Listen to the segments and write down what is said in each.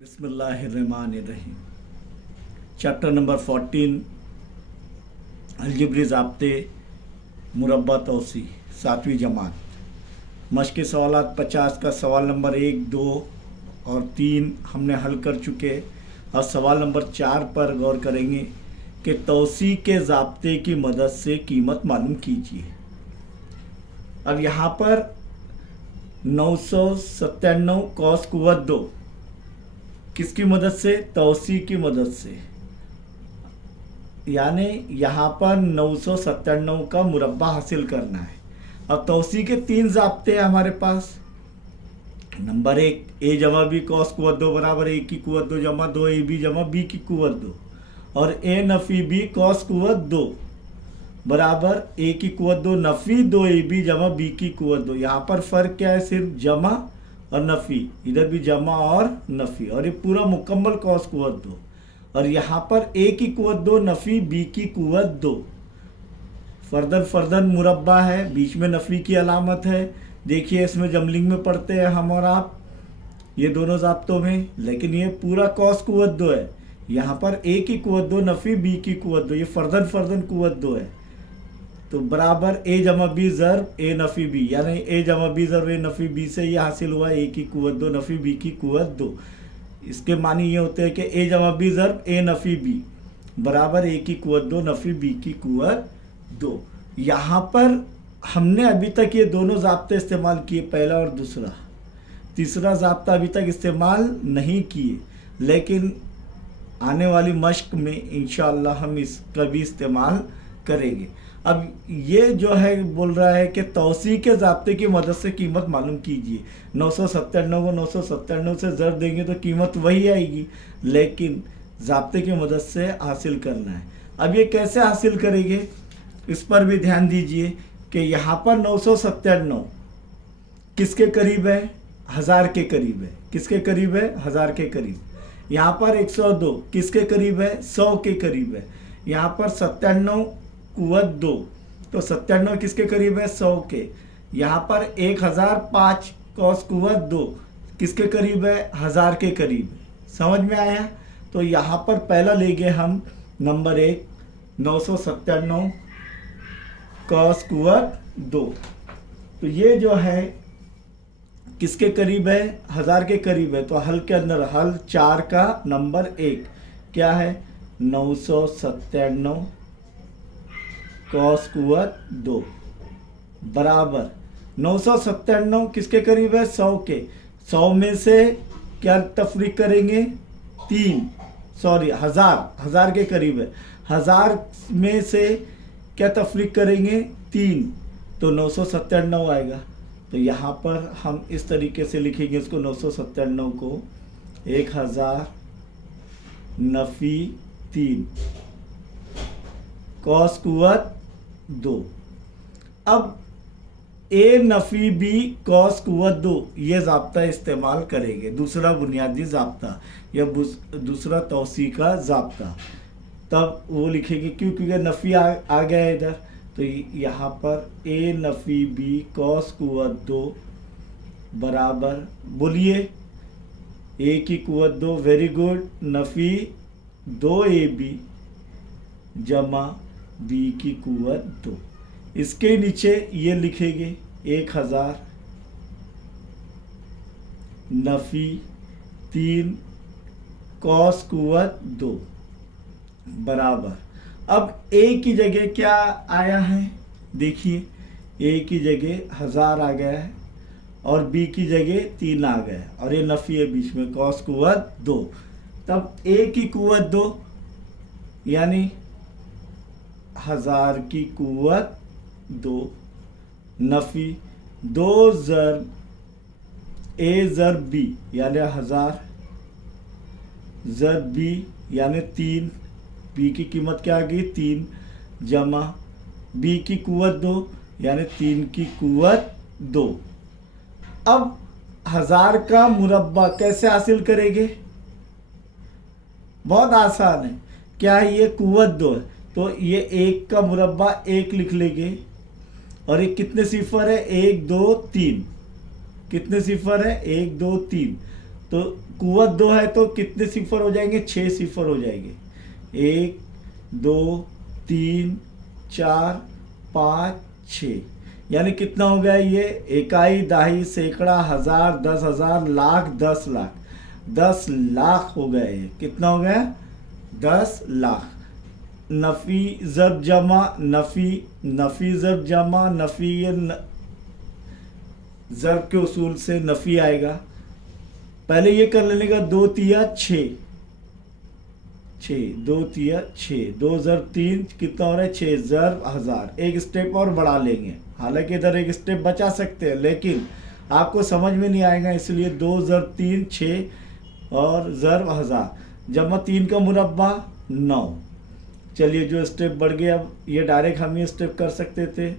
बिस्मिल्लाहिर्रहमानिर्रहीम। Chapter number 14 अलजबरी ज़ाब्ते मुरब्बा तौसी 7वीं जमात। मश्क़ी सवालात 50 का सवाल नंबर 1, 2 और 3 हमने हल कर चुके। और सवाल नंबर 4 पर गौर करेंगे कि तौसी के ज़ाब्ते की मदद से कीमत मालूम कीजिए। अब यहाँ पर 997 कॉस कुव्वत 2 किसकी मदद से? तौसी की मदद से। यानी यहाँ पर 997 का मुरब्बा हासिल करना है। अब तौसी के 3 ज़ाब्ते हैं हमारे पास। नंबर 1, ए जमा बी कॉस कुव्वत 2 बराबर ए की कुव्वत 2 जमा 2 ए बी जमा बी की कुव्वत 2, और ए नफ़ी बी कॉस कुव्वत 2 बराबर ए की कुव्वत 2 नफ़ी 2 ए बी जमा बी की कुव्वत 2। यहाँ पर फ़र्क क्या है? सिर्फ जमा और नफ़ी, इधर भी जमा और नफ़ी, और ये पूरा मुकम्मल कॉस कुव्वत 2। और यहाँ पर ए की कुव्वत 2 नफ़ी बी की कुव्वत 2। फर्दन फर्दन मुरब्बा है, बीच में नफ़ी की अलामत है। देखिए इसमें जमलिंग में पढ़ते हैं हम और आप, ये दोनों ज़ाब्तों में, लेकिन ये पूरा कॉस कुव्वत 2 है। यहाँ पर ए की कुव्वत 2 नफ़ी बी की कुव्वत 2, ये फर्दन फर्दन कुव्वत 2 है। तो बराबर ए जमा बी ज़र्ब ए नफ़ी बी, यानी ए जमा बी ज़र्ब ए नफ़ी बी से ये हासिल हुआ ए की कुव्वत 2 नफ़ी बी की कुव्वत 2। इसके मानी ये होते हैं कि ए जमा बी ज़र्ब ए नफ़ी बी बराबर ए की कुव्वत 2 नफ़ी बी की कुव्वत 2। यहाँ पर हमने अभी तक ये दोनों ज़ाब्ते इस्तेमाल किए, पहला और दूसरा। तीसरा ज़ाब्ता अभी तक इस्तेमाल नहीं किए, लेकिन आने वाली मश्क में इंशाअल्लाह हम इसका भी इस्तेमाल करेंगे। अब ये जो है बोल रहा है कि तौसी के ज़ाब्ते की मदद से कीमत मालूम कीजिए। 997 को 997 से ज़र देंगे तो कीमत वही आएगी, लेकिन ज़ाब्ते की मदद से हासिल करना है। अब ये कैसे हासिल करेंगे, इस पर भी ध्यान दीजिए कि यहाँ पर 997 किसके करीब है? 1000 के करीब है। किसके करीब है? 1000 के करीब। यहाँ पर 102 किसके करीब है? 100 के करीब है। यहाँ पर 97 कुव्वत 2, तो 97 किसके करीब है? 100 के। यहाँ पर 1005 कॉस कुव्वत 2 किसके करीब है? 1000 के करीब है। समझ में आया? तो यहाँ पर पहला लेंगे हम नंबर 1, 997 कॉस कुव्वत 2। तो ये जो है किसके करीब है? 1000 के करीब है। तो हल के अंदर हल 4 का नंबर 1 क्या है? 997 कॉस कुव्वत 2 बराबर 997 किसके करीब है? 100 के। 100 में से क्या तफरीक करेंगे? 3, सॉरी 1000 के करीब है। 1000 में से क्या तफरीक करेंगे? 3, तो 997 आएगा। तो यहाँ पर हम इस तरीके से लिखेंगे इसको, 997 को 1000 नफ़ी 3 कॉस कुव्वत 2। अब ए नफ़ी बी कॉस कुव्वत 2 ये ज़ाब्ता इस्तेमाल करेंगे, दूसरा बुनियादी ज़ाब्ता या दूसरा तौसी का ज़ाब्ता। तब वो लिखेंगे, क्यों? क्योंकि नफ़ी आ गया है इधर। तो यहाँ पर ए नफ़ी बी कॉस कुव्वत 2 बराबर, बोलिए, ए की कुव्वत 2, वेरी गुड, नफ़ी 2 ए बी जमा बी की कुव्वत 2। इसके नीचे ये लिखेंगे 1000 नफ़ी 3 कॉस कुव्वत 2 बराबर। अब ए की जगह क्या आया है? देखिए, ए की जगह 1000 आ गया है और बी की जगह 3 आ गया है, और ये नफ़ी है बीच में, कॉस कुव्वत 2। तब ए की कुव्वत 2 यानी 1000 की कुव्वत 2 नफ़ी 2 ज़र्ब ए ज़र्ब बी यानी 1000 ज़र्ब बी यानी 3, बी की कीमत क्या आ गई? 3 जमा बी की कुव्वत 2 यानी 3 की कुव्वत 2। अब 1000 का मुरब्बा कैसे हासिल करेंगे? बहुत आसान है। क्या है? ये कुव्वत 2 है, तो ये 1 का मुरब्बा 1 लिख लेंगे, और ये कितने सिफर है? 1 2 3। कितने सिफर है? 1 2 3। तो कुव्वत 2 है तो कितने सिफर हो जाएंगे, 6 सिफर हो जाएंगे। 1 2 3 4 5 6, यानी कितना हो गया ये, इकाई, दाही, सैकड़ा, हजार, 10,000, लाख, 10 लाख। 10 लाख हो गया ये, कितना हो गया, 10 लाख। नफ़ी ज़ब जमा, नफ़ी ज़ब जमा, नफ़ी ये ज़ब के उसूल से नफ़ी आएगा। पहले ये कर लेने का, 2 तिया 6, 2 तिया 6, 2 ज़रब 3 कितना हो रहा है, 6 ज़रब 1000। एक स्टेप और बढ़ा लेंगे, हालांकि इधर एक स्टेप बचा सकते हैं लेकिन आपको समझ में नहीं आएगा, इसलिए 2 ज़रब 3 6 और ज़रब 1000, जमा 3 का मुरब्बा 9। चलिए जो स्टेप बढ़ गया, अब ये डायरेक्ट हम ये स्टेप कर सकते थे।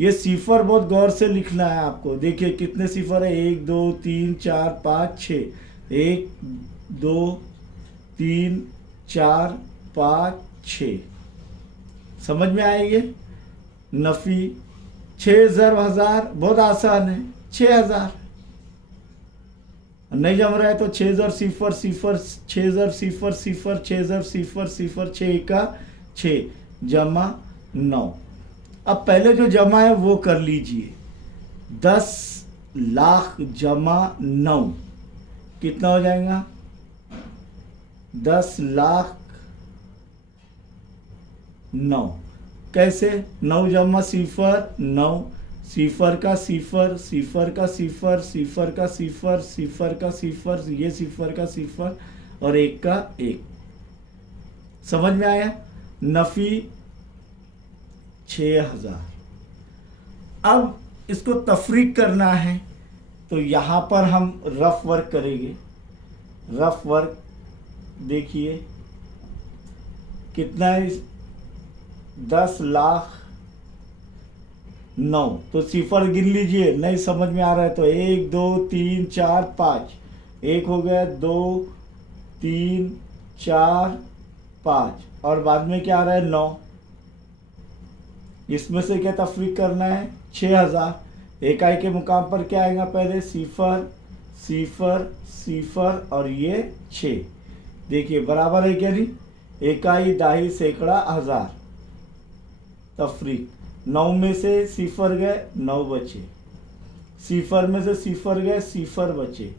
ये सिफर बहुत गौर से लिखना है आपको। देखिए कितने सिफर है, 1 2 3 4 5 6, 1 2 3 4 5 6। समझ में आएंगे। नफ़ी 6 ज़रब 1000 बहुत आसान है, 6000। नहीं जम रहा है तो 6 ज़रब सिफर सिफर, 6 ज़रब सिफर सिफर, 6 ज़रब सिफर सिफर, 6 का 6 जमा 9। अब पहले जो जमा है वो कर लीजिए, 10 लाख जमा 9 कितना हो जाएगा, 10 लाख 9। कैसे, 9 जमा सिफर 9, सिफर का सिफर, सिफर का सिफर, सिफर का सिफर, सिफर का सिफर, ये सिफर का सिफर और 1 का 1। समझ में आया। नफ़ी 6000। अब इसको तफरीक करना है तो यहाँ पर हम रफ वर्क करेंगे। रफ वर्क देखिए कितना है, 10 लाख 9। तो सिफर गिन लीजिए, नहीं समझ में आ रहा है तो 1 2 3 4 5, 1 हो गया, 2 3 4 5 और बाद में क्या आ रहा है 9। इसमें से क्या तफरीक करना है, 6000। इकाई के मुकाम पर क्या आएगा, पहले सिफर सिफर सिफर और ये 6। देखिए बराबर है क्या नहीं, इकाई, दाही, सैकड़ा, हजार। तफरीक 9 में से सिफर गए 9 बचे, सिफर में से सिफर गए सिफर बचे,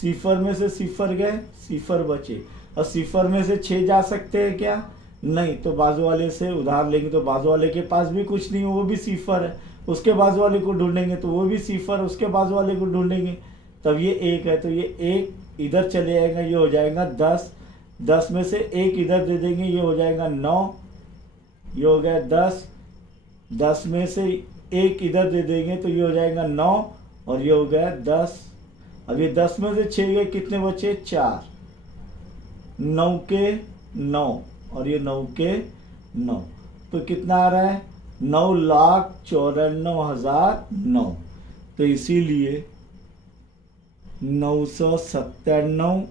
सिफर में से सिफर गए सिफर बचे और सिफर में से 6 जा सकते हैं क्या, नहीं। तो बाजू वाले से उधार लेंगे तो बाजू वाले के पास भी कुछ नहीं, वो भी सिफर है, उसके बाजू वाले को ढूंढेंगे तो वो भी सिफर, उसके बाजू वाले को ढूंढेंगे तब ये 1 है तो ये 1 इधर चले जाएगा, ये हो जाएगा 10। 10 में से 1 इधर दे देंगे, ये हो जाएगा 9, ये हो गया 10। 10 में से 1 इधर दे देंगे तो ये हो जाएगा 9 और ये हो गया 10। अब ये 10 में से 6 गए, कितने बचे, 4। 9 के 9 और ये 9 के 9 तो कितना आ रहा है, 9,94,900। तो इसीलिए 997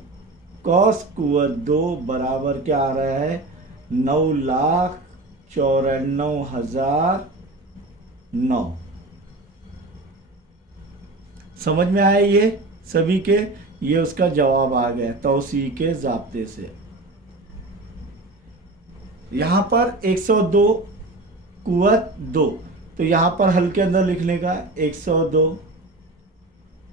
कॉस कुव्वत 2 बराबर क्या आ रहा है, 9,94,900। समझ में आया ये सभी के, ये उसका जवाब आ गया तौसी के ज़ाब्ते से। यहाँ पर 102 कुव्वत 2, तो यहाँ पर हल के अंदर लिखने का 102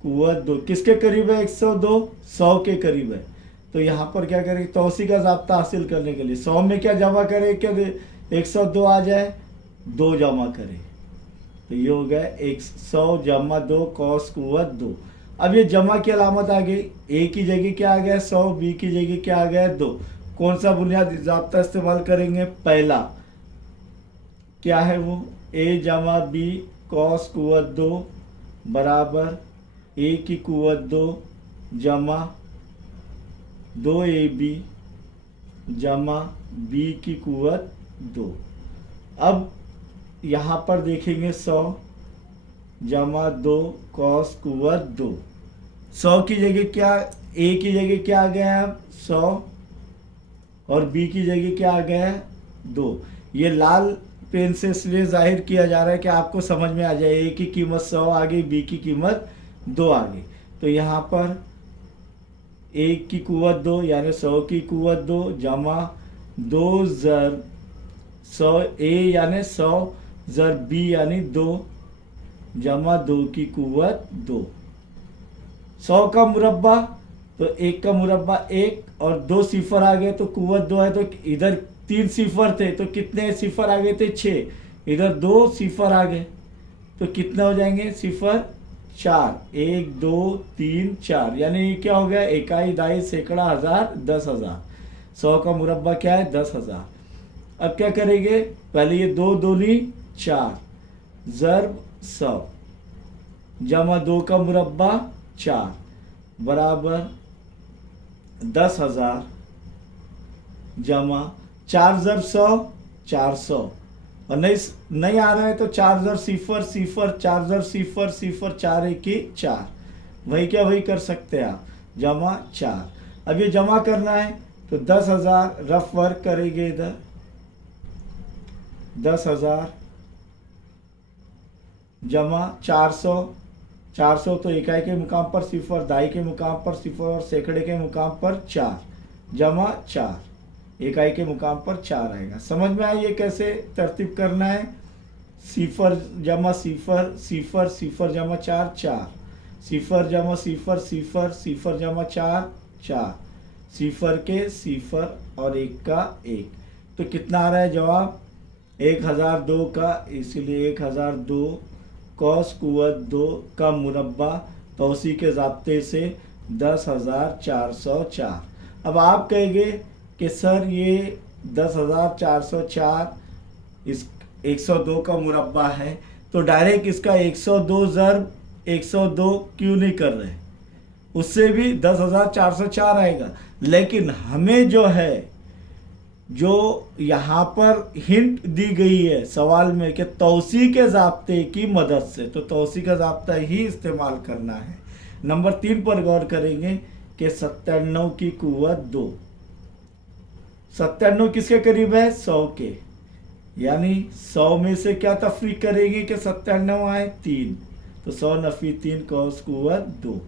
कुव्वत 2 किसके करीब है, 102 100 के करीब है। तो यहाँ पर क्या करें, तौसी का ज़ाब्ता हासिल करने के लिए 100 में क्या जमा करें, क्या 102 आ जाए, 2 जमा करें तो ये हो गया 100 जमा 2 कॉस कुव्वत 2। अब ये जमा की अलामत आ गई, ए की जगह क्या आ गया 100, बी की जगह क्या आ गया 2। कौन सा बुनियादी ज़ाब्ता इस्तेमाल करेंगे, पहला क्या है वो, ए जमा बी कॉस कुव्वत 2 बराबर ए की कुव्वत 2 जमा 2ab जमा बी की कुव्वत 2। अब यहाँ पर देखेंगे 100 जमा 2 कॉस कुव्वत 2। 100 की जगह क्या, ए की जगह क्या आ गया है 100 और बी की जगह क्या आ गया है 2। ये लाल पेन से इसलिए जाहिर किया जा रहा है कि आपको समझ में आ जाए, ए की कीमत 100 आ गई, बी की कीमत 2 आ गई। तो यहाँ पर 1 की कुव्वत 2 यानी 100 की कुव्वत 2 जमा 2 ज़र 100 ए यानी 100 ज़र बी यानी 2 जमा 2 की कुव्वत 2। 100 का मुरब्बा तो 1 का मुरब्बा 1 और 2 सिफर आ गए तो कुव्वत 2 है, तो इधर 3 सिफर थे तो कितने सिफर आ गए थे 6, इधर 2 सिफर आ गए तो कितने हो जाएंगे सिफर 4, 1 2 3 4 यानी ये क्या हो गया इकाई दाई सैकड़ा हज़ार 10,000। 100 का मुरब्बा क्या है 10,000। अब क्या करेंगे, पहले ये 2 दूनी 4 ज़रब 100 जमा 2 का मुरब्बा 4 बराबर 10,000 जमा 4 ज़रब 100 400 और नहीं आ रहा है तो 4 ज़रब सिफर सिफर 4 ज़रब सिफर सिफर 4 1 की 4, वही क्या वही कर सकते हैं आप, जमा 4। अब ये जमा करना है तो 10,000 रफ वर्क करेंगे इधर 10,000 जमा 400 400 तो इकाई के मुकाम पर सिफर, दाई के मुकाम पर सिफर और सैकड़े के मुकाम पर 4 जमा 4, इकाई के मुकाम पर 4 आएगा। समझ में आया ये कैसे तरतीब करना है, सिफर जमा सिफर सिफर सिफर जमा 4 4 सिफर जमा सिफर सिफर सिफर जमा 4 4 सिफर के सिफर और 1 का 1, तो कितना आ रहा है जवाब 1002 का, इसलिए 1002 कॉस कुव्वत 2 का मुरब्बा तौसी के ज़ाब्ते से 10,404। अब आप कहेंगे कि सर ये 10,404 इस 102 का मुरब्बा है तो डायरेक्ट इसका 102 ज़रब 102 क्यों नहीं कर रहे, उससे भी 10,404 आएगा। लेकिन हमें जो है जो यहाँ पर हिंट दी गई है सवाल में कि तौसी के ज़ाब्ते की मदद से, तो तौसी का ज़ाब्ता ही इस्तेमाल करना है। नंबर 3 पर गौर करेंगे कि 97 की कुव्वत 2, 97 किसके करीब है 100 के, यानी 100 में से क्या तफरीक करेंगे कि 97 आए 3, तो 100 नफ़ी 3 कॉस कुव्वत 2।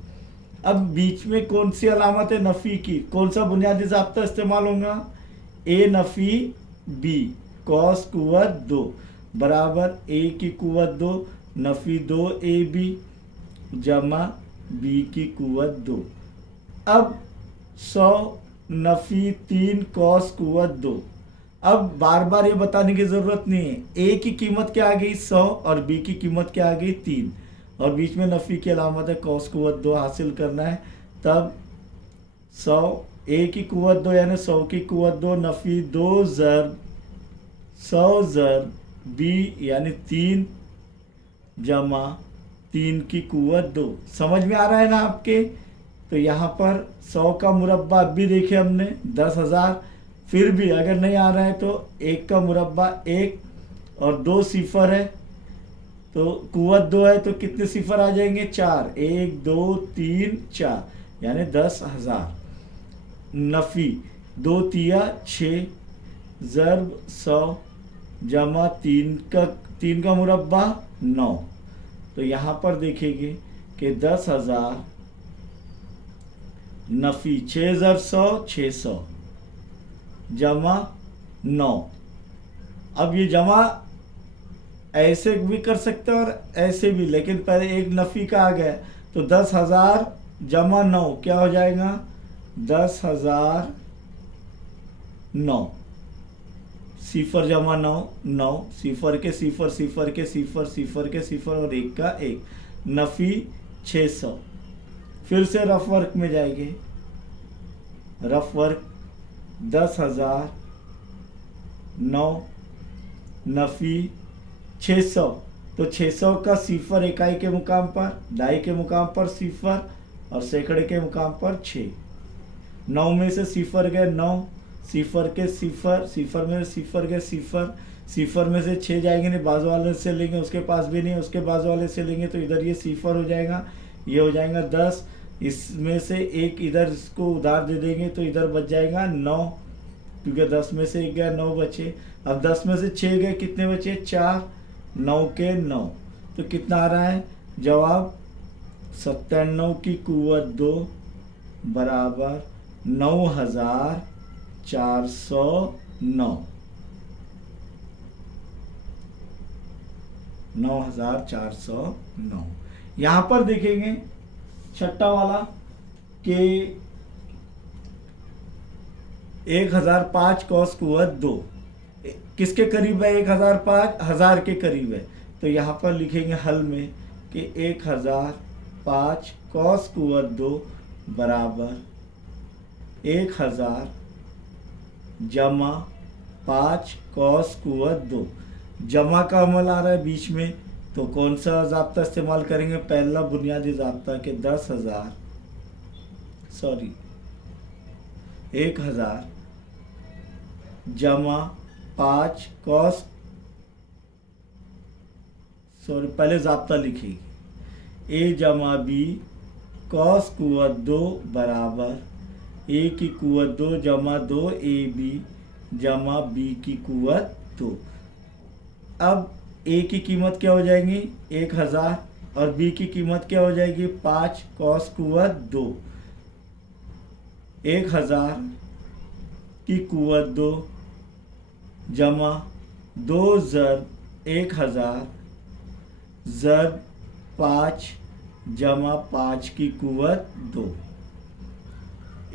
अब बीच में कौन सी अलामत है नफ़ी की, कौन सा बुनियादी ज़ाब्ता इस्तेमाल होगा, ए नफ़ी बी कॉस कुव्वत 2 बराबर ए की कुव्वत 2 नफ़ी 2 ए बी जमा बी की कुव्वत 2। अब 100 नफ़ी 3 कॉस कुव्वत 2। अब बार बार ये बताने की ज़रूरत नहीं है, ए की कीमत क्या आ गई 100 और बी की कीमत क्या आ गई 3 और बीच में नफ़ी की अलामत है कॉस कुव्वत 2 हासिल करना है। तब 100 ए की कुव्वत 2 यानी 100 की कुव्वत 2 नफ़ी 2 ज़रब 100 ज़रब बी यानी 3 जमा 3 की कुव्वत 2। समझ में आ रहा है ना आपके, तो यहाँ पर 100 का मुरब्बा अब भी देखे हमने 10,000, फिर भी अगर नहीं आ रहा है तो 1 का मुरब्बा 1 और 2 सिफर है तो कुव्वत 2 है तो कितने सिफर आ जाएंगे 4, 1 2 3 4 यानी 10,000 नफ़ी 2 तिया 6 ज़रब 100 जमा 3 का मुरब्बा 9, तो यहाँ पर देखेंगे कि 10,000 नफ़ी 6 ज़रब 100 600 जमा 9। अब ये जमा ऐसे भी कर सकते हैं और ऐसे भी, लेकिन पहले एक नफ़ी का आ गया तो 10,000 जमा 9 क्या हो जाएगा 10,009 सिफर जमा 9 9 सिफर के सिफर सिफर के सिफर सिफर के सिफर और 1 का 1 नफ़ी 600। फिर से रफ वर्क में जाएंगे, रफ वर्क 10,009 नफ़ी 600, तो 600 का सिफर इकाई के मुकाम पर, दाई के मुकाम पर सिफर और सैकड़े के मुकाम पर 6। 9 में से सिफर गए 9 सिफर के सिफर सिफर में सिफर गए सिफर सिफर में से 6 जाएंगे, नहीं बाजू वाले से लेंगे उसके पास भी नहीं, उसके बाजू वाले से लेंगे तो इधर ये सिफर हो जाएगा, ये हो जाएगा 10, इसमें से एक इधर इसको उधार दे देंगे तो इधर बच जाएगा 9, क्योंकि 10 में से 1 गया 9 बचे। अब 10 में से 6 गए कितने बचे 4, 9 के 9, तो कितना आ रहा है जवाब 97 की कुव्वत 2 बराबर 9,409। 9,409। यहाँ पर देखेंगे छठा वाला कि 1005 कॉस कुवत 2 किसके करीब है? 1005 1000 के करीब है। तो यहाँ पर लिखेंगे हल में कि 1005 कॉस कुवत 2 बराबर 1000 जमा 5 कॉस कुवत 2। जमा का अमल आ रहा है बीच में, तो कौन सा ज़ाब्ता इस्तेमाल करेंगे? पहला बुनियादी ज़ाब्ता के 1000 जमा 5 कॉस, पहले ज़ाब्ता लिखिए ए जमा बी कॉस कुवत 2 बराबर ए की कुवत 2 जमा 2 ए बी जमा बी की कुवत 2। अब ए की कीमत क्या हो जाएगी? 1000 और बी की कीमत क्या हो जाएगी? 5 कॉस कुवत 2। 1000 की कुवत 2 जमा 2 ज़र 1000 ज़र 5 जमा 5 की कुवत 2।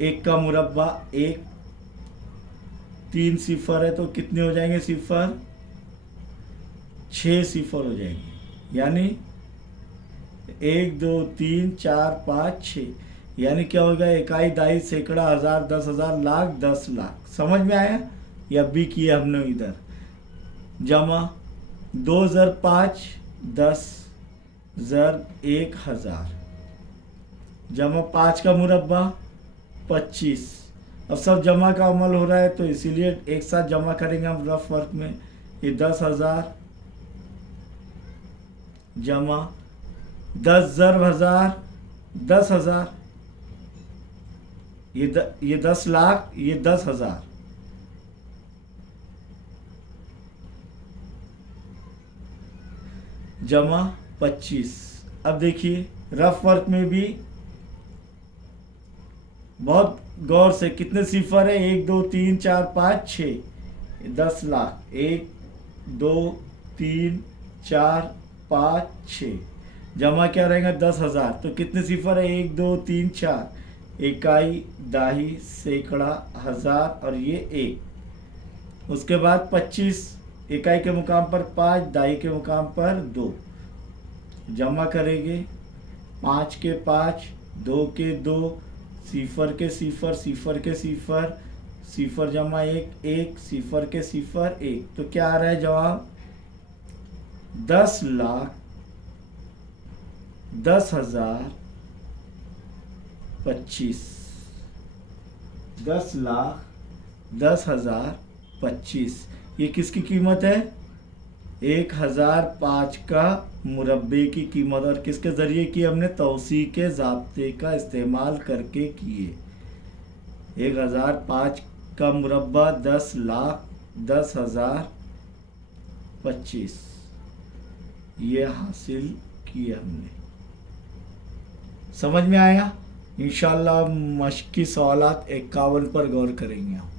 1 का मुरब्बा 1, 3 सिफर है तो कितने हो जाएंगे सिफर? 6 सिफर हो जाएंगे, यानी 1 2 3 4 5 6, यानी क्या होगा? इकाई, दाई, सैकड़ा, हज़ार, 10,000, लाख, 10 लाख। समझ में आया? या बी किया हमने इधर। जमा 2 ज़र 5 10 ज़र 1000 जमा 5 का मुरब्बा 25। अब सब जमा का अमल हो रहा है तो इसीलिए एक साथ जमा करेंगे हम रफ वर्क में। ये 10,000 जमा 10 ज़र 1000 10,000, ये 10 लाख, ये 10,000। जमा 25। अब देखिए रफ वर्क में भी बहुत गौर से, कितने सिफर है? 1 2 3 4 5 6, 10 लाख। 1 2 3 4 5 6, जमा क्या रहेगा? 10,000। तो कितने सिफर है? 1 2 3 4, इकाई, दाही, सैकड़ा, हज़ार और ये 1। उसके बाद 25, इकाई के मुकाम पर 5, दाही के मुकाम पर 2। जमा करेंगे 5 के 5, 2 के 2, सिफर के सिफर, सिफर के सिफर, सिफर जमा 1 1, सिफर के सिफर 1। तो क्या आ रहा है जवाब? 10 लाख 10,000 25। 10 लाख 10,000 25। ये किसकी कीमत है? 1005 का मुरब्बे की कीमत। और किसके ज़रिए की? हमने तौसी के ज़ाब्ते का इस्तेमाल करके किए। 1005 का मुरब्बा 10 लाख 10,000 25 ये हासिल किए हमने। समझ में आया? इंशाअल्लाह मश्की सवालात 51 पर गौर करेंगे हम।